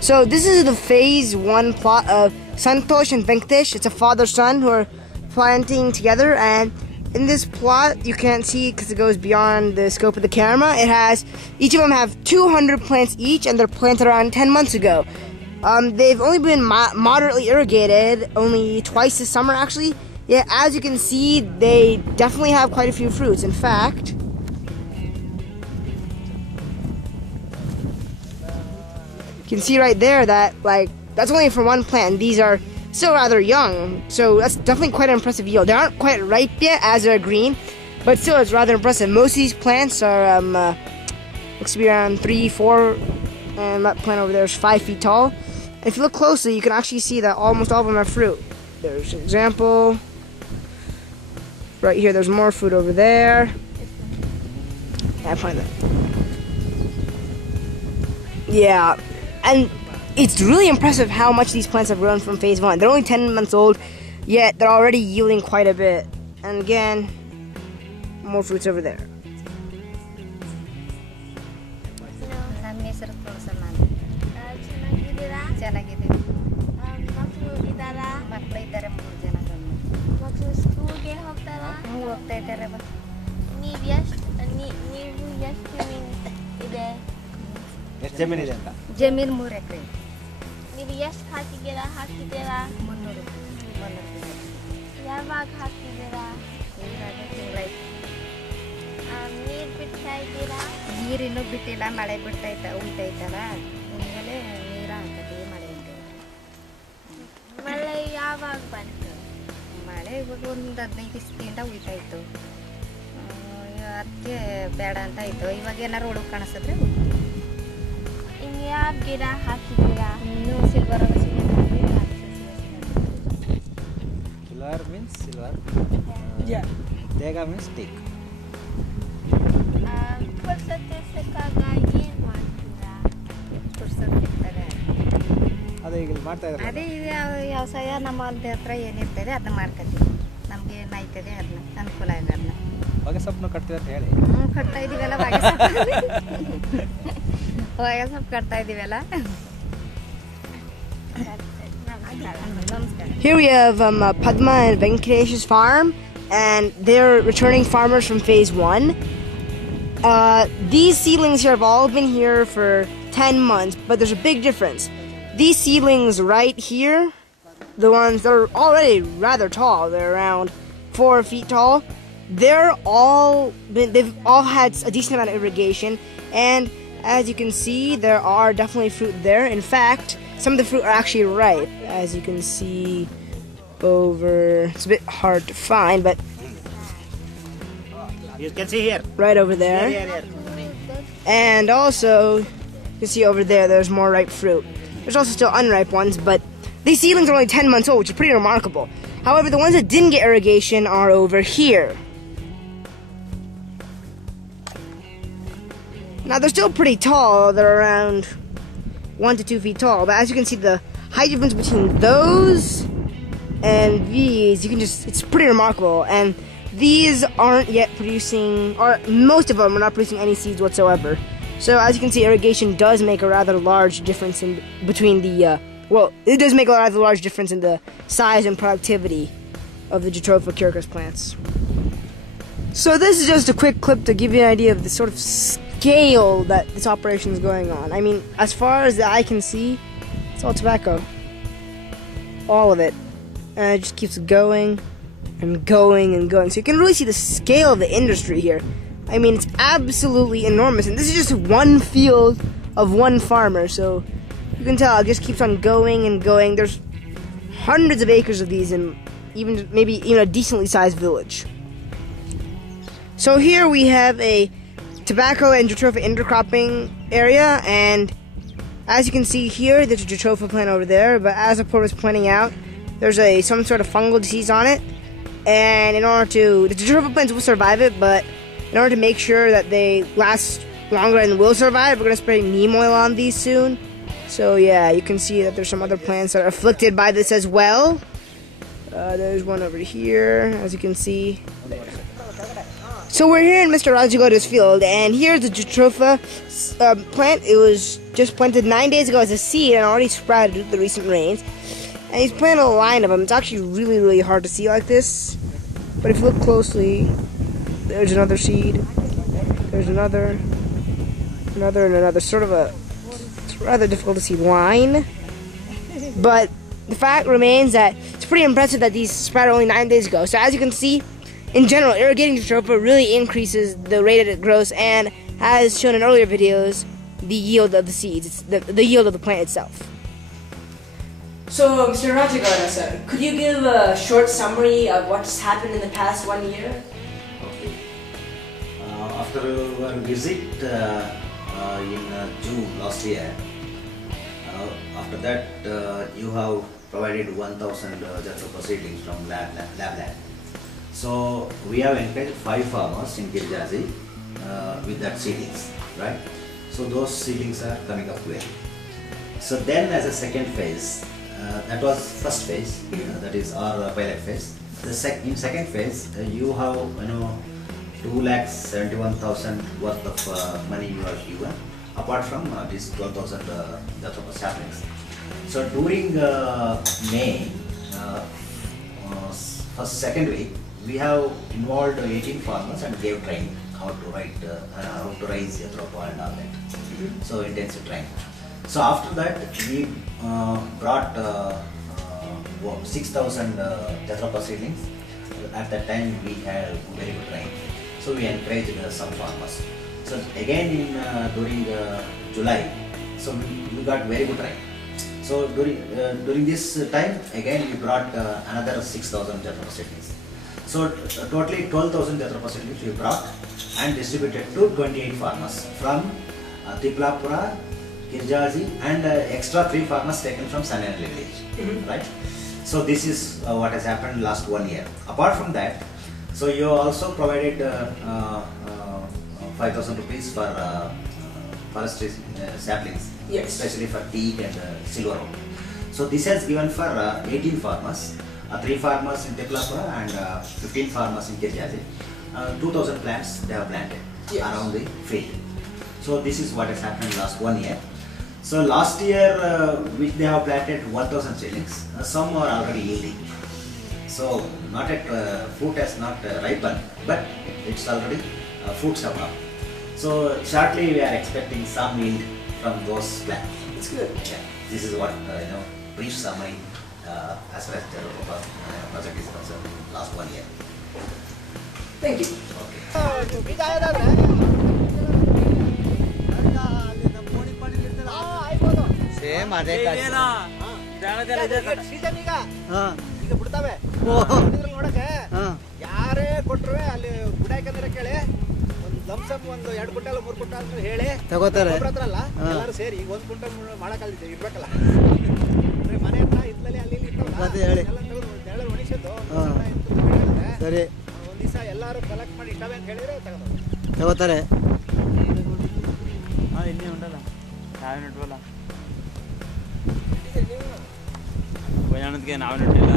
So this is the phase 1 plot of Santosh and Venkatesh. It's a father-son who are planting together, and in this plot you can't see because it goes beyond the scope of the camera. Each of them have 200 plants each, and they're planted around 10 months ago. They've only been moderately irrigated, only twice this summer actually. Yeah, as you can see, they definitely have quite a few fruits. In fact, you can see right there that that's only for one plant. These are still rather young, so that's definitely quite an impressive yield. They aren't quite ripe yet as they're green, but still it's rather impressive. Most of these plants are looks to be around 3-4, and that plant over there is 5 feet tall. And if you look closely, you can actually see that almost all of them are fruit. There's an example right here. There's more fruit over there. I find that. Yeah, and it's really impressive how much these plants have grown from phase 1. They're only 10 months old, yet they're already yielding quite a bit. And again, more fruits over there. ಜಮೀನು 3 ಎಕರೆ. ನೀವು ಎಷ್ಟು ಹಾಕಿದ್ದೀರಾ? ಯಾವಾಗ ಹಾಕಿದ್ದೀರಾ? ನೀರು ಬಿಡ್ತಾ ಇದ್ದೀರಾ? ನೀರಿನ್ನೂ ಬಿಟ್ಟಿಲ್ಲ, ಮಳೆ ಉಳಿತೈತಲ್ಲ, ಇನ್ಮೇಲೆ ನೀರು ಹಾಕತ್ತೀವಿ. ಮಳೆ ಯಾವಾಗ ಬಂತು? ಮಳೆ ಇವಾಗ ಒಂದು 15 ದಿವಸದಿಂದ ಉಳಿತಾಯಿತ್ತು. ಅದಕ್ಕೆ ಬೇಡ ಅಂತ ಆಯಿತು. ಇವಾಗ ಏನಾರು ಹುಡುಗ ಕಾಣಿಸಿದ್ರೆ ಯಾವ ಗಿಡ ಹಾಕಿದ್ದೀರಾ? ಇನ್ನೂ silver Silver means silver. Yeah. Tega means stick. ಪುರ್ಸೊತ್ತು ಸಿಕ್ಕಾಗ ಏನು ಮಾಡ್ತೀರಾ? ಪುರ್ಸೊತ್ತು ಸಿಗ್ತದೆ. ಅದೇ ಈಗ ಮಾಡ್ತಾ ಇದ್ದಾರೆ. ಅದೇ ವ್ಯವಸಾಯ ನಮ್ಮ ಹತ್ರ ಏನಿರ್ತದೆ ಅದನ್ನ ಮಾಡ್ಕೊತೀವಿ. ನಮಗೆ ಏನಾಯ್ತದೆ ಅದನ್ನ ಅನುಕೂಲ ಇದೆ. ಅದನ್ನ ಹೊಗೆ ಸೊಪ್ಪನ್ನು ಕಟ್ತೀವಿ ಅಂತ ಹೇಳಿ. ಕಟ್ತಾ ಇದೀವಲ್ಲ, ಹೊಗೆ ಸೊಪ್ಪು ಕಟ್ತಾ ಇದೀವಲ್ಲ. Here we have Padma and Venkatesh's farm, and they're returning farmers from phase 1. These seedlings here have all been here for 10 months, but there's a big difference. These seedlings right here, the ones that are already rather tall, they're around 4 feet tall, they've all had a decent amount of irrigation, and as you can see, there are definitely fruit there. In fact, some of the fruit are actually ripe, as you can see over. It's a bit hard to find, but You can see here. Right over there. Here. And also, you can see over there, there's more ripe fruit. There's also still unripe ones, but these seedlings are only 10 months old, which is pretty remarkable. However, the ones that didn't get irrigation are over here. Now, they're still pretty tall. They're around 1 to 2 feet tall. But as you can see, the height difference between those and these, it's pretty remarkable. And these aren't yet producing, or most of them are not producing any seeds whatsoever. So as you can see, irrigation does make a rather large difference between the, it does make a rather large difference in the size and productivity of the Jatropha curcus plants. So this is just a quick clip to give you an idea of the sort of scale that this operation is going on. I mean, as far as the eye can see, it's all tobacco. All of it. And it just keeps going and going and going. So you can really see the scale of the industry here. I mean, it's absolutely enormous. And this is just one field of one farmer. So you can tell it just keeps on going and going. There's hundreds of acres of these in maybe even a decently sized village. So here we have a tobacco and Jatropha intercropping area, and as you can see here, there's a Jatropha plant over there, but as the report was pointing out, there's some sort of fungal disease on it, and the Jatropha plants will survive it, but in order to make sure that they last longer and will survive, we're going to spray neem oil on these soon. So yeah, you can see that there's some other plants that are afflicted by this as well. There's one over here, as you can see. So we're here in Mr. Rajagoda's field, and here's the Jatropha plant. It was just planted 9 days ago as a seed and already sprouted with the recent rains. And he's planted a line of them. It's actually really, really hard to see like this. But if you look closely, there's another seed. There's another, and another. Sort of it's rather difficult to see line. But the fact remains that it's pretty impressive that these sprouted only 9 days ago. So as you can see, in general, irrigating Jatropha really increases the rate that it grows and has shown in earlier videos the yield of the seeds, the yield of the plant itself. So, Mr. Rajagoda, sir, could you give a short summary of what's happened in the past 1 year? Okay. After our visit in June last year, after that you have provided 1,000 Jatropha seedlings from lab. So we have encouraged 5 farmers in Kirjazi with that seedlings, right? So those seedlings are coming up well. So then as a second phase, that was first phase, that is our pilot phase. In second phase, you have 2,71,000 worth of money you are given, apart from these 12,000 Jatropha saplings. So during May, first second week, we have involved 18 farmers and gave training how to raise Jatropha and all that. So intensive training. So after that, we brought 6,000 Jatropha seedlings. At that time, we had very good rain. So we encouraged some farmers. So again during July, so we got very good rain. So during this time, again we brought another 6,000 Jatropha seedlings. So totally 12,000 Jatropha seedlings we brought and distributed to 28 farmers from Tiplapura, Kirjazi, and extra 3 farmers taken from Sananali village, right? So this is what has happened last 1 year. Apart from that, so you also provided 5,000 rupees for forestry saplings, yes, especially for teak and silver oak. So this has given for 18 farmers, 3 farmers in Tiplapura and 15 farmers in Kirjazi. 2,000 plants they have planted, yes, around the field. So this is what has happened last 1 year. So last year, which they have planted 1,000 seedlings, some are already yielding. So not at fruit has not ripened, but it's already fruits have come. So shortly we are expecting some yield from those plants. It's good. Yeah. This is what brief summary as far as Jatropha project is concerned last 1 year. Thank you. Okay. Same ಅದೇ season ಈಗ ಬಿಡ್ತಾವೆ ನೋಡಕ್ಕೆ ಯಾರೇ ಕೊಟ್ರು ಅಲ್ಲಿ ಗುಡಾಯ್ಕಂದ್ರೆ ಕೇಳಿ ಒಂದು lump sum ಒಂದು 2 ಕ್ವಿಂಟಲ್ 3 ಕ್ವಿಂಟಲ್ ಅಂತ ಹೇಳಿ ತಗೋತಾರೆ. ಹತ್ರಲ್ಲ ಎಲ್ಲರೂ ಸೇರಿ ಈಗ 1 ಕ್ವಿಂಟಲ್ ಮಾಡಕ್ಕಾಗಲಿದೆ ಇರ್ಬೇಕಲ್ಲ, ಮನೆ ಹತ್ರ ಇದ್ದಲ್ಲಿ ಅಲ್ಲಿ ಎಲ್ಲ ಒಣಿಸಿದ್ದು ಸರಿ. ಒಂದ್ ದಿವಸ ಎಲ್ಲರೂ ಕಲೆಕ್ಟ್ ಮಾಡಿ ಇಷ್ಟವೇ ಅಂತ ಹೇಳಿದ್ರೆ ತಗೋತಾರೆ. ಇನ್ನೇ ಉಂಟಲ್ಲ ನಾವೇ ನೆಟ್ವಲ್ಲ ನಾವೇ ನೆಟ್ಟಿಲ್ಲ.